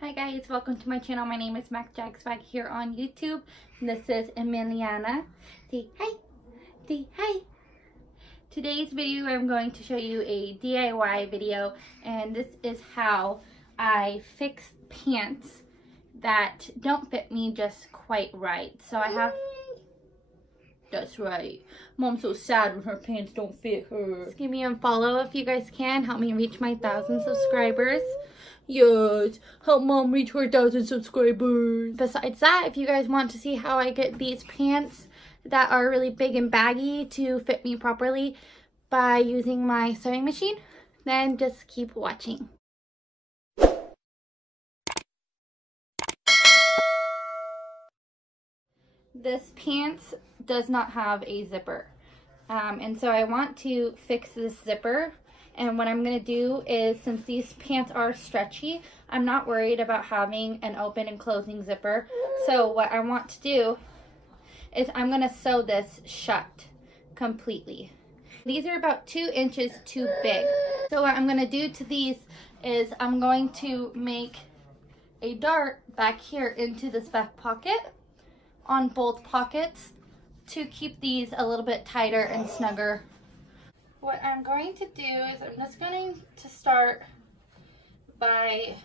Hi guys, welcome to my channel. My name is macjagswag here on YouTube. This is Emiliana. Say hi. Say hi. Today's video I'm going to show you a DIY video, and this is how I fix pants that don't fit me just quite right. So I have... That's right. Mom's so sad when her pants don't fit her. Just give me a follow if you guys can. Help me reach my 1,000 subscribers. Yes, help Mom reach her 1,000 subscribers. Besides that, if you guys want to see how I get these pants that are really big and baggy to fit me properly by using my sewing machine, then just keep watching. This pants does not have a zipper, and so I want to fix this zipper. And what I'm going to do is, since these pants are stretchy, I'm not worried about having an open and closing zipper. So what I want to do is I'm going to sew this shut completely. These are about 2 inches too big. So what I'm going to do to these is I'm going to make a dart back here into this back pocket on both pockets to keep these a little bit tighter and snugger. What I'm going to do is I'm just going to start by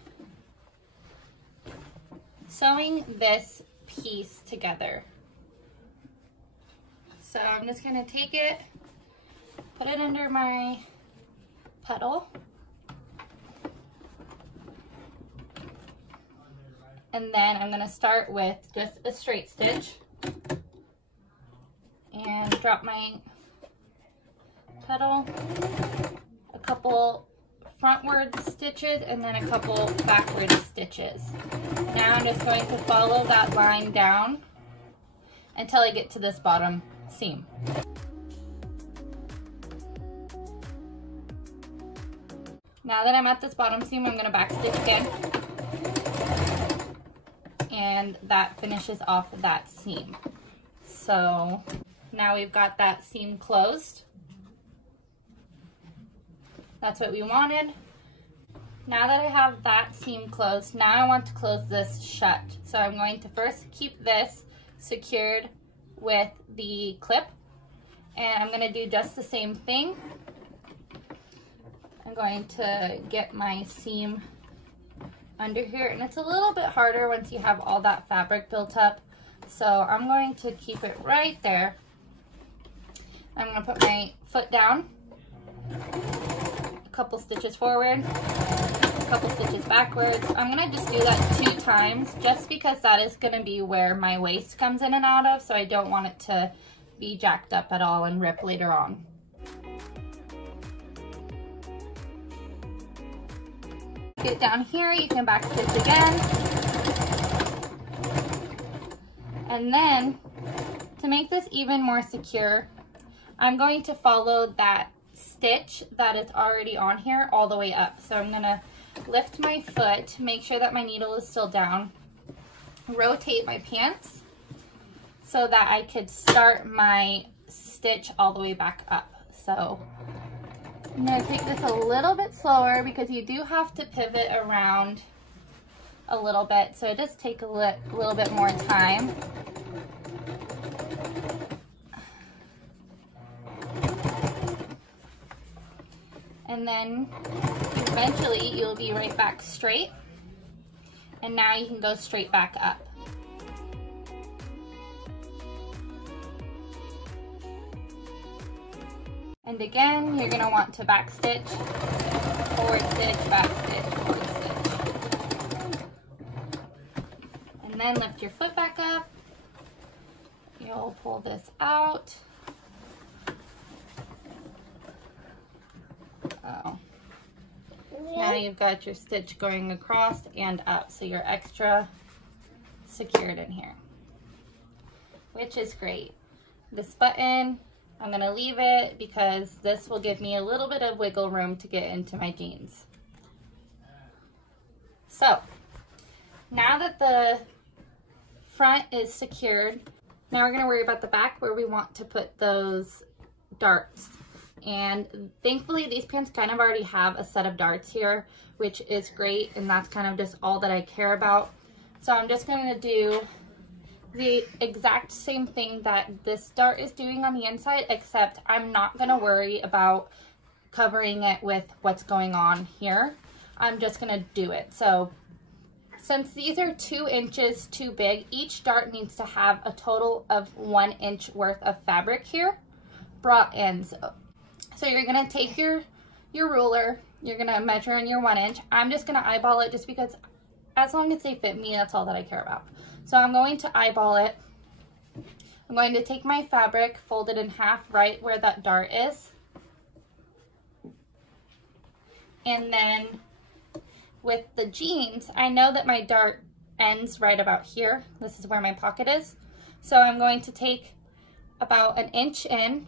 sewing this piece together. So I'm just going to take it, put it under my puddle, and then I'm going to start with just a straight stitch and drop my puddle, a couple frontward stitches, and then a couple backward stitches. Now I'm just going to follow that line down until I get to this bottom seam. Now that I'm at this bottom seam, I'm going to back stitch again, and that finishes off that seam. So now we've got that seam closed. That's what we wanted. Now that I have that seam closed, now I want to close this shut. So I'm going to first keep this secured with the clip, and I'm going to do just the same thing. I'm going to get my seam under here, and it's a little bit harder once you have all that fabric built up. So I'm going to keep it right there. I'm going to put my foot down, couple stitches forward, a couple stitches backwards. I'm going to just do that 2 times just because that is going to be where my waist comes in and out of, so I don't want it to be jacked up at all and rip later on. Get down here, you can back stitch again. And then to make this even more secure, I'm going to follow that stitch that is already on here all the way up. So I'm going to lift my foot, make sure that my needle is still down, rotate my pants so that I could start my stitch all the way back up. So I'm going to take this a little bit slower because you do have to pivot around a little bit, so it does take a little bit more time. And then eventually you'll be right back straight, and now you can go straight back up. And again, you're going to want to back stitch, forward stitch, back stitch, forward stitch. And then lift your foot back up. You'll pull this out. Oh. Now you've got your stitch going across and up, so you're extra secured in here, which is great. This button, I'm going to leave it because this will give me a little bit of wiggle room to get into my jeans. So now that the front is secured, now we're going to worry about the back where we want to put those darts. And thankfully these pants kind of already have a set of darts here, which is great, and that's kind of just all that I care about. So I'm just going to do the exact same thing that this dart is doing on the inside, except I'm not going to worry about covering it with what's going on here. I'm just going to do it. So since these are 2 inches too big, each dart needs to have a total of 1 inch worth of fabric here brought in. So you're going to take your ruler, you're going to measure in your 1 inch. I'm just going to eyeball it just because as long as they fit me, that's all that I care about. So I'm going to eyeball it. I'm going to take my fabric, fold it in half right where that dart is. And then with the jeans, I know that my dart ends right about here. This is where my pocket is. So I'm going to take about 1 inch in,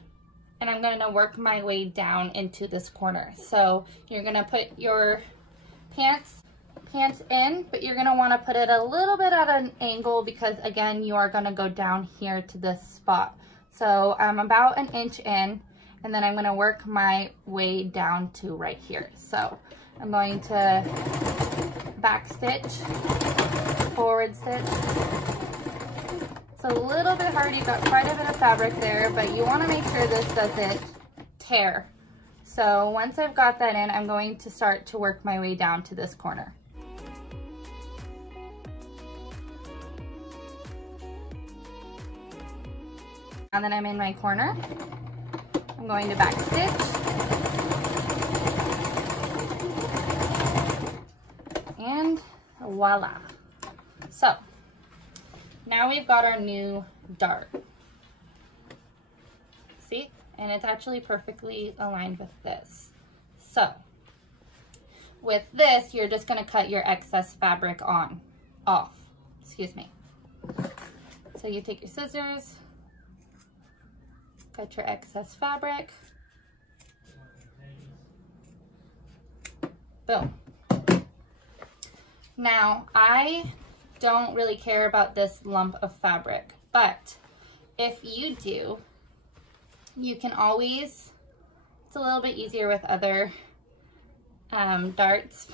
and I'm going to work my way down into this corner. So you're going to put your pants in, but you're going to want to put it a little bit at an angle because again, you are going to go down here to this spot. So I'm about 1 inch in, and then I'm going to work my way down to right here. So I'm going to back stitch, forward stitch. It's a little bit hard, you've got quite a bit of fabric there, but you want to make sure this doesn't tear. So once I've got that in, I'm going to start to work my way down to this corner. Now that I'm in my corner, I'm going to back stitch and voila. So now we've got our new dart. See? And it's actually perfectly aligned with this. So with this, you're just going to cut your excess fabric off. Excuse me. So you take your scissors, cut your excess fabric. Boom. Now, I don't really care about this lump of fabric, but if you do, you can always, it's a little bit easier with other darts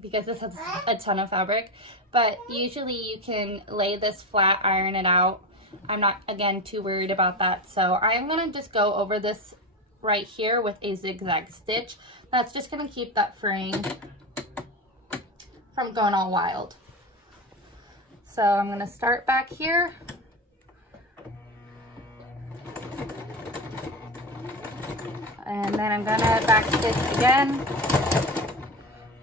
because this has a ton of fabric, but usually you can lay this flat, iron it out. I'm not, again, too worried about that. So I'm going to just go over this right here with a zigzag stitch. That's just going to keep that fraying from going all wild. So I'm going to start back here. And then I'm going to back stitch again.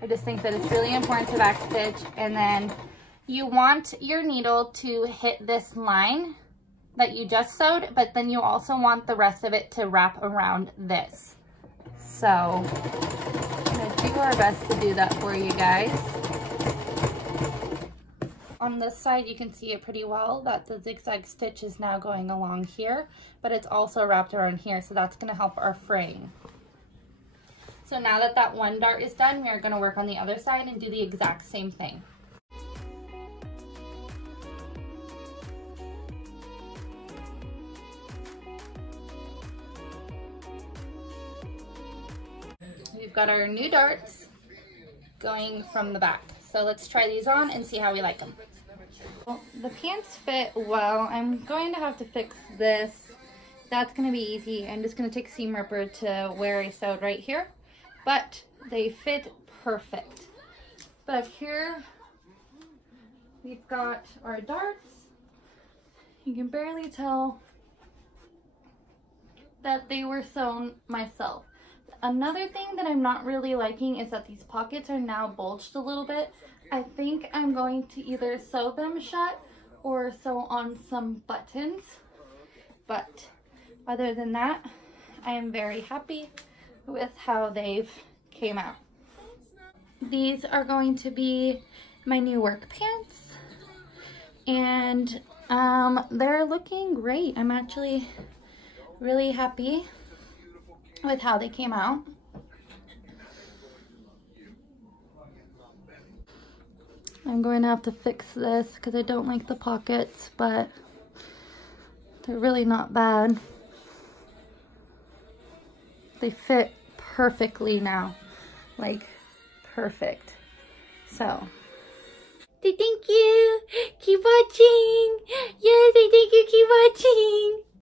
I just think that it's really important to back stitch, and then you want your needle to hit this line that you just sewed, but then you also want the rest of it to wrap around this. So I'm going to do our best to do that for you guys. On this side, you can see it pretty well that the zigzag stitch is now going along here, but it's also wrapped around here, so that's going to help our fraying. So now that that one dart is done, we are going to work on the other side and do the exact same thing. We've got our new darts going from the back. So let's try these on and see how we like them. Well, the pants fit well. I'm going to have to fix this. That's going to be easy. I'm just going to take a seam ripper to where I sewed right here. But they fit perfect. But here we've got our darts. You can barely tell that they were sewn myself. Another thing that I'm not really liking is that these pockets are now bulged a little bit. I think I'm going to either sew them shut or sew on some buttons. But other than that, I am very happy with how they've came out. These are going to be my new work pants, and they're looking great. I'm actually really happy with how they came out. I'm going to have to fix this because I don't like the pockets, but they're really not bad. They fit perfectly now. Like, perfect. So, say thank you. Keep watching. Yes, say thank